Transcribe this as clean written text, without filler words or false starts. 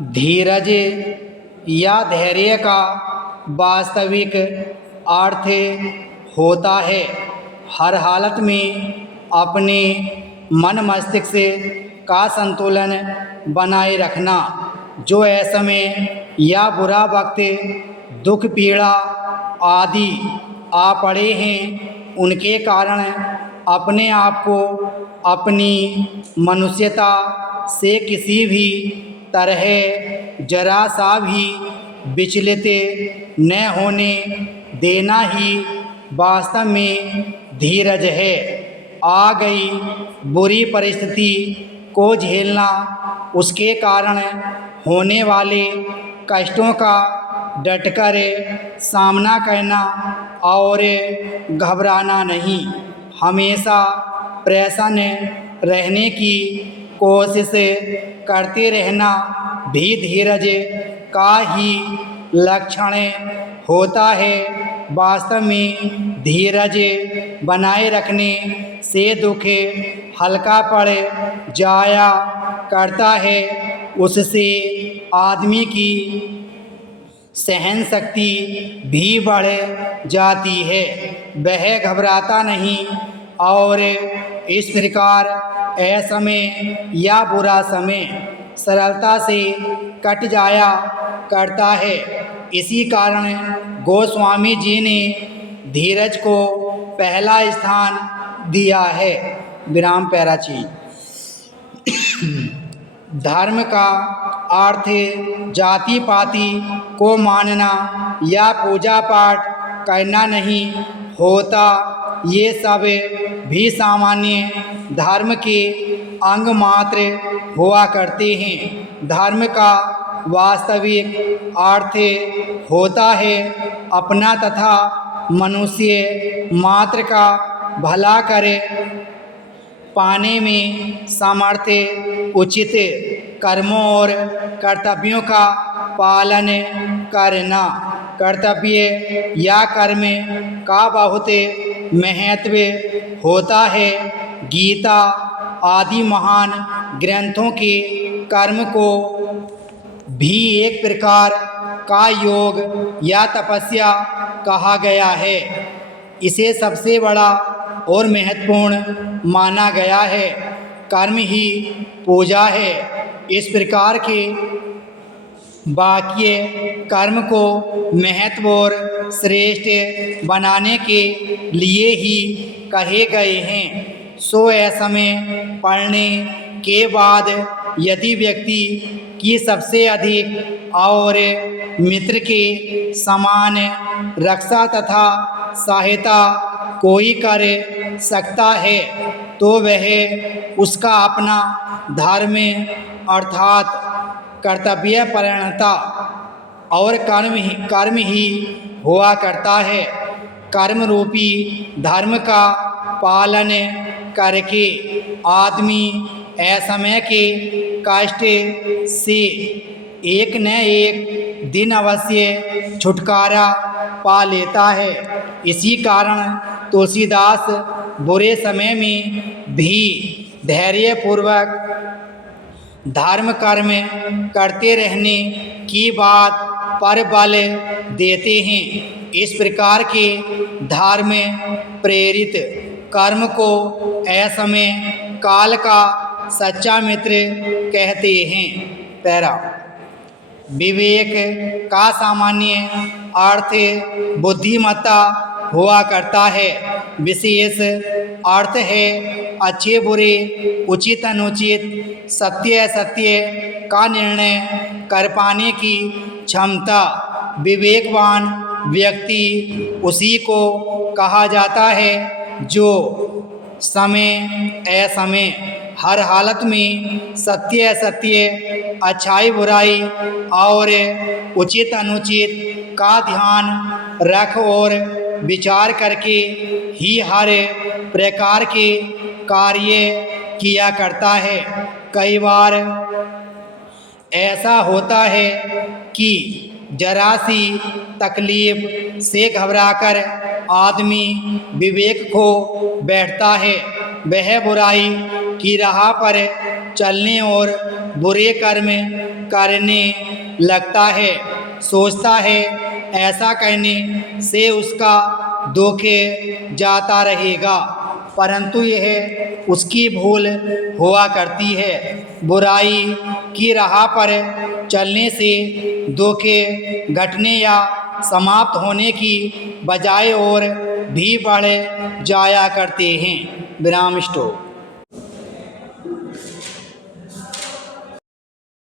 धीरज या धैर्य का वास्तविक अर्थ होता है हर हालत में अपने मन मस्तिष्क का संतुलन बनाए रखना। जो असमय या बुरा वक्त, दुख, पीड़ा आदि आ पड़े हैं, उनके कारण अपने आप को अपनी मनुष्यता से किसी भी तरह जरा सा भी विचलित न होने देना ही वास्तव में धीरज है। आ गई बुरी परिस्थिति को झेलना, उसके कारण होने वाले कष्टों का डटकर सामना करना और घबराना नहीं, हमेशा प्रसन्न रहने की कोशिश करते रहना भी धीरज का ही लक्षण होता है। वास्तव में धीरज बनाए रखने से दुख हल्का पड़ जाया करता है, उससे आदमी की सहन शक्ति भी बढ़ जाती है, वह घबराता नहीं और इस प्रकार असमय या बुरा समय सरलता से कट जाया करता है। इसी कारण गोस्वामी जी ने धीरज को पहला स्थान दिया है। विराम पैराची। धर्म का अर्थ जाति पाति को मानना या पूजा पाठ करना नहीं होता, ये सब भी सामान्य धर्म के अंग मात्र हुआ करते हैं। धर्म का वास्तविक अर्थ होता है अपना तथा मनुष्य मात्र का भला करे पाने में सामर्थ्य, उचित कर्मों और कर्तव्यों का पालन करना। कर्तव्य या कर्म का बहुत महत्व होता है। गीता आदि महान ग्रंथों के कर्म को भी एक प्रकार का योग या तपस्या कहा गया है। इसे सबसे बड़ा और महत्वपूर्ण माना गया है। कर्म ही पूजा है। इस प्रकार के वाक्य कर्म को महत्व और श्रेष्ठ बनाने के लिए ही कहे गए हैं। सो असमय पढ़ने के बाद यदि व्यक्ति की सबसे अधिक और मित्र के समान रक्षा तथा सहायता कोई कर सकता है, तो वह उसका अपना धर्म अर्थात कर्तव्य परायणता और कर्म ही हुआ करता है। कर्म रूपी धर्म का पालन करके आदमी असमय के कष्ट से एक न एक दिन अवश्य छुटकारा पा लेता है। इसी कारण तुलसीदास बुरे समय में भी धैर्यपूर्वक धर्म कर्म करते रहने की बात पर बल देते हैं। इस प्रकार के धर्म प्रेरित कर्म को असमय काल का सच्चा मित्र कहते हैं। पैरा। विवेक का सामान्य अर्थ बुद्धिमत्ता हुआ करता है। विशेष अर्थ है अच्छे बुरे, उचित अनुचित, सत्य असत्य का निर्णय कर पाने की क्षमता। विवेकवान व्यक्ति उसी को कहा जाता है जो समय असमय हर हालत में सत्य असत्य, अच्छाई बुराई और उचित अनुचित का ध्यान रख और विचार करके ही हर प्रकार के कार्य किया करता है। कई बार ऐसा होता है कि जरा सी तकलीफ से घबराकर आदमी विवेक खो बैठता है। वह बुराई की राह पर चलने और बुरे कर्म करने लगता है, सोचता है ऐसा कहने से उसका दुख जाता रहेगा, परंतु यह उसकी भूल हुआ करती है। बुराई की राह पर चलने से दुख घटने या समाप्त होने की बजाय और भी बढ़ जाया करते हैं। विराम स्टॉप।